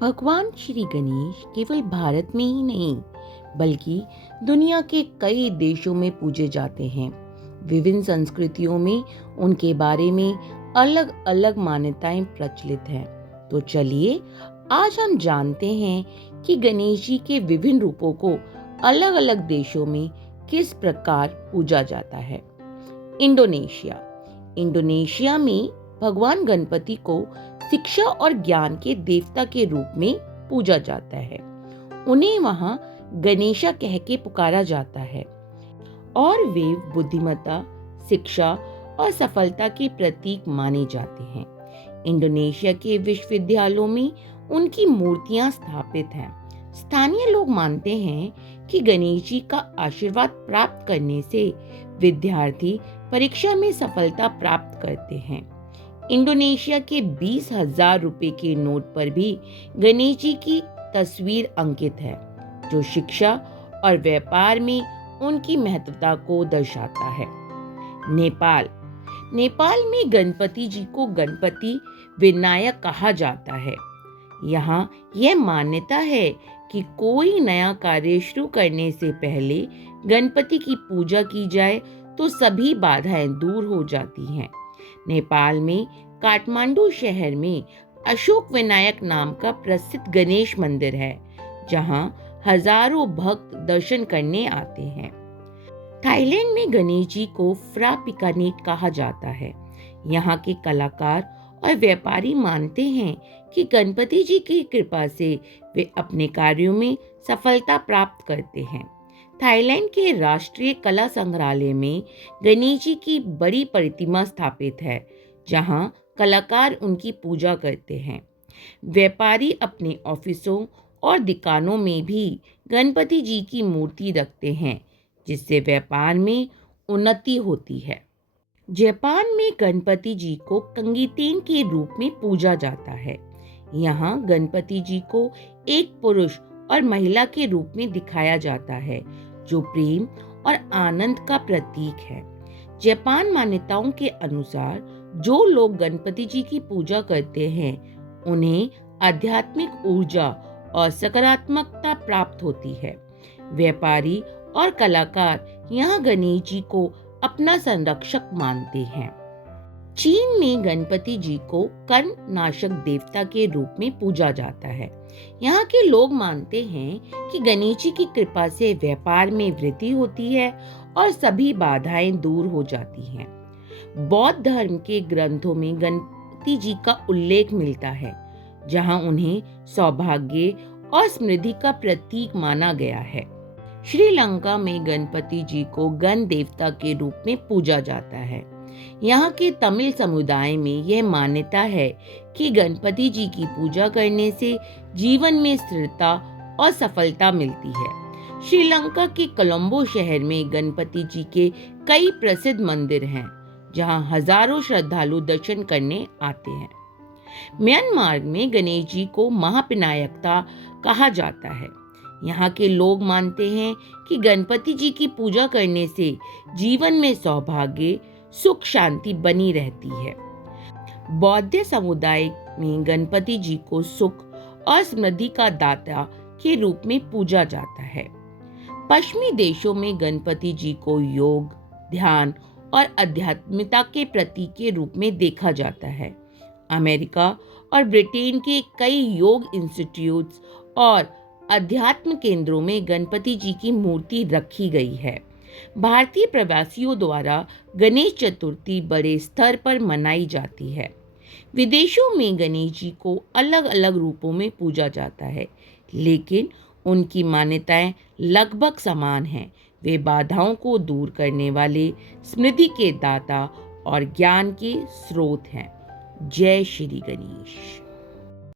भगवान श्री गणेश केवल भारत में ही नहीं बल्कि दुनिया के कई देशों में पूजे जाते हैं। विभिन्न संस्कृतियों में उनके बारे में अलग अलग मान्यताएं प्रचलित हैं। तो चलिए आज हम जानते हैं कि गणेश जी के विभिन्न रूपों को अलग अलग देशों में किस प्रकार पूजा जाता है। इंडोनेशिया में भगवान गणपति को शिक्षा और ज्ञान के देवता के रूप में पूजा जाता है। उन्हें वहां गणेशा कह के पुकारा जाता है और वे बुद्धिमत्ता, शिक्षा और सफलता के प्रतीक माने जाते हैं। इंडोनेशिया के विश्वविद्यालयों में उनकी मूर्तियां स्थापित हैं। स्थानीय लोग मानते हैं कि गणेश जी का आशीर्वाद प्राप्त करने से विद्यार्थी परीक्षा में सफलता प्राप्त करते हैं। इंडोनेशिया के 20,000 रुपए के नोट पर भी गणेश जी की तस्वीर अंकित है, जो शिक्षा और व्यापार में उनकी महत्वता को दर्शाता है। नेपाल में गणपति जी को गणपति विनायक कहा जाता है। यहाँ यह मान्यता है कि कोई नया कार्य शुरू करने से पहले गणपति की पूजा की जाए तो सभी बाधाएं दूर हो जाती हैं। नेपाल में काठमांडू शहर में अशोक विनायक नाम का प्रसिद्ध गणेश मंदिर है, जहां हजारों भक्त दर्शन करने आते हैं। थाईलैंड में गणेश जी को फ्रा पिकानेट कहा जाता है। यहाँ के कलाकार और व्यापारी मानते हैं कि गणपति जी की कृपा से वे अपने कार्यों में सफलता प्राप्त करते हैं। थाईलैंड के राष्ट्रीय कला संग्रहालय में गणेश जी की बड़ी प्रतिमा स्थापित है, जहां कलाकार उनकी पूजा करते हैं। व्यापारी अपने ऑफिसों और दुकानों में भी गणपति जी की मूर्ति रखते हैं, जिससे व्यापार में उन्नति होती है। जापान में गणपति जी को कंगीतेन के रूप में पूजा जाता है। यहाँ गणपति जी को एक पुरुष और महिला के रूप में दिखाया जाता है, जो प्रेम और आनंद का प्रतीक है। जापान मान्यताओं के अनुसार जो लोग गणपति जी की पूजा करते हैं, उन्हें आध्यात्मिक ऊर्जा और सकारात्मकता प्राप्त होती है। व्यापारी और कलाकार यहाँ गणेश जी को अपना संरक्षक मानते हैं। चीन में गणपति जी को कर्ण नाशक देवता के रूप में पूजा जाता है। यहाँ के लोग मानते हैं कि गणेश जी की कृपा से व्यापार में वृद्धि होती है और सभी बाधाएं दूर हो जाती हैं। बौद्ध धर्म के ग्रंथों में गणपति जी का उल्लेख मिलता है, जहाँ उन्हें सौभाग्य और समृद्धि का प्रतीक माना गया है। श्रीलंका में गणपति जी को गण देवता के रूप में पूजा जाता है। यहाँ के तमिल समुदाय में यह मान्यता है कि गणपति जी की पूजा करने से जीवन में स्थिरता और सफलता मिलती है। श्रीलंका के कोलंबो शहर में गणपति जी के कई प्रसिद्ध मंदिर हैं, जहाँ हजारों श्रद्धालु दर्शन करने आते हैं। म्यांमार में गणेश जी को महाविनायकता कहा जाता है। यहाँ के लोग मानते हैं कि गणपति जी की पूजा करने से जीवन में सौभाग्य, सुख, शांति बनी रहती है। बौद्ध समुदाय में गणपति जी को सुख और समृद्धि का दाता के रूप में पूजा जाता है। पश्चिमी देशों में गणपति जी को योग, ध्यान और आध्यात्मिकता के प्रतीक के रूप में देखा जाता है। अमेरिका और ब्रिटेन के कई योग इंस्टीट्यूट्स और अध्यात्म केंद्रों में गणपति जी की मूर्ति रखी गई है। भारतीय प्रवासियों द्वारा गणेश चतुर्थी बड़े स्तर पर मनाई जाती है। विदेशों में गणेश जी को अलग अलग रूपों में पूजा जाता है, लेकिन उनकी मान्यताएं लगभग समान हैं। वे बाधाओं को दूर करने वाले, समृद्धि के दाता और ज्ञान के स्रोत हैं। जय श्री गणेश।